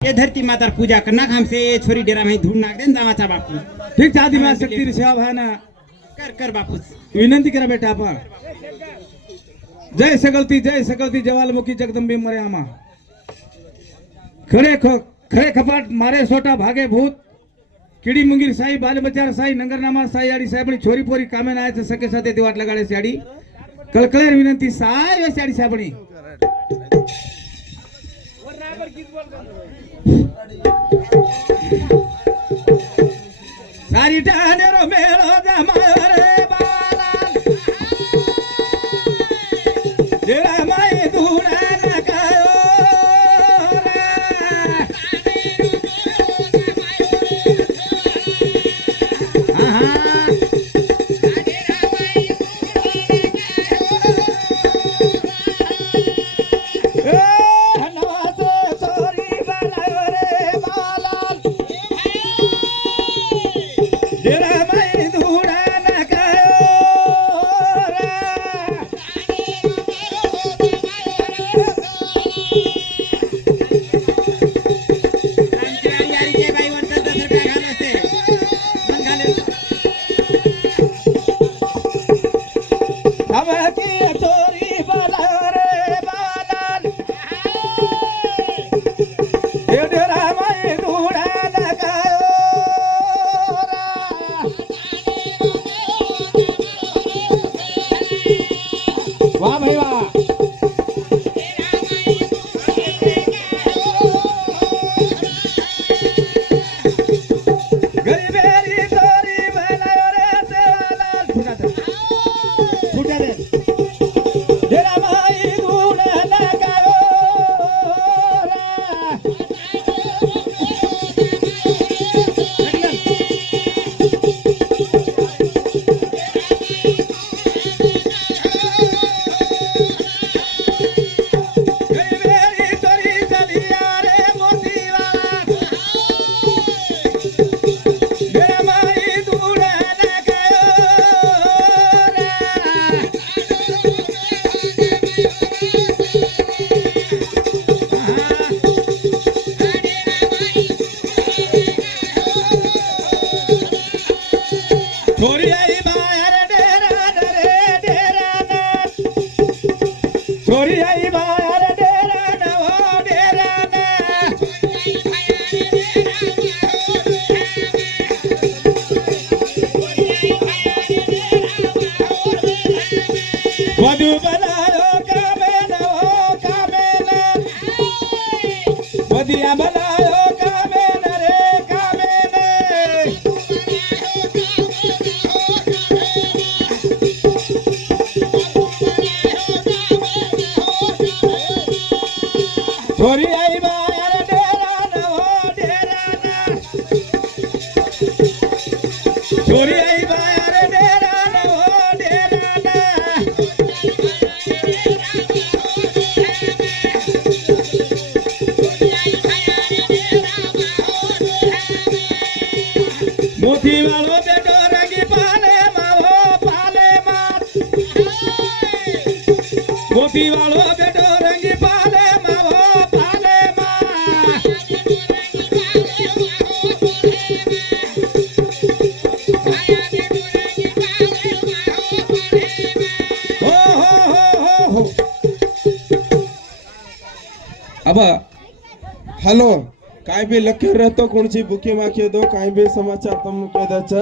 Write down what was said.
ये धरती माता पूजा करना हमसे छोरी डेरा में धूल नाक देन दामाचा बापू ठीक चादी में शक्ति सेवा है ना कर कर बापू विनंती करा बेटा आपण जय सकलती जवालमुखी जगदंबे मर्यामा खरे खपाट मारे सोटा भागे भूत किडी मुंगीर साई बाल बचार साई नंगरनामा साई आडी साहेबणी छोरी पोरी कामे नायचे सके साथे देवाट लगाडे साडी कळकळेर विनंती साय वे साडी साहेबणी सारी टानेरो मेलो जमायो रे बाला जेरा माई धुडा नकायो वाह भाई वाह गरीबेरी तोरी बनायो रे सेवालाल फुटा दे तेरा माई गुण लगायो छोरी आई बाहर डेरा ना छोरी आई बाहर डेरा ना ओ डेरा ना वधु बनायो कामे ना ओ कामे ना वधिया बनायो कामे ना रे कामे ना छोरी आई बाहर डेरा ना ओ डेरा ना छोरी आई बाहर डेरा ना ओ डेरा ना मोती वालो बेटो रंगी पाले मावो पाले मात मोती वालो बेटो रंगी पाले मावो पाले मात हो अब हॅलो काय बी लक्ष्य रहतो कोणची बुकी माखी दो काय बी समाचार तुम कह दच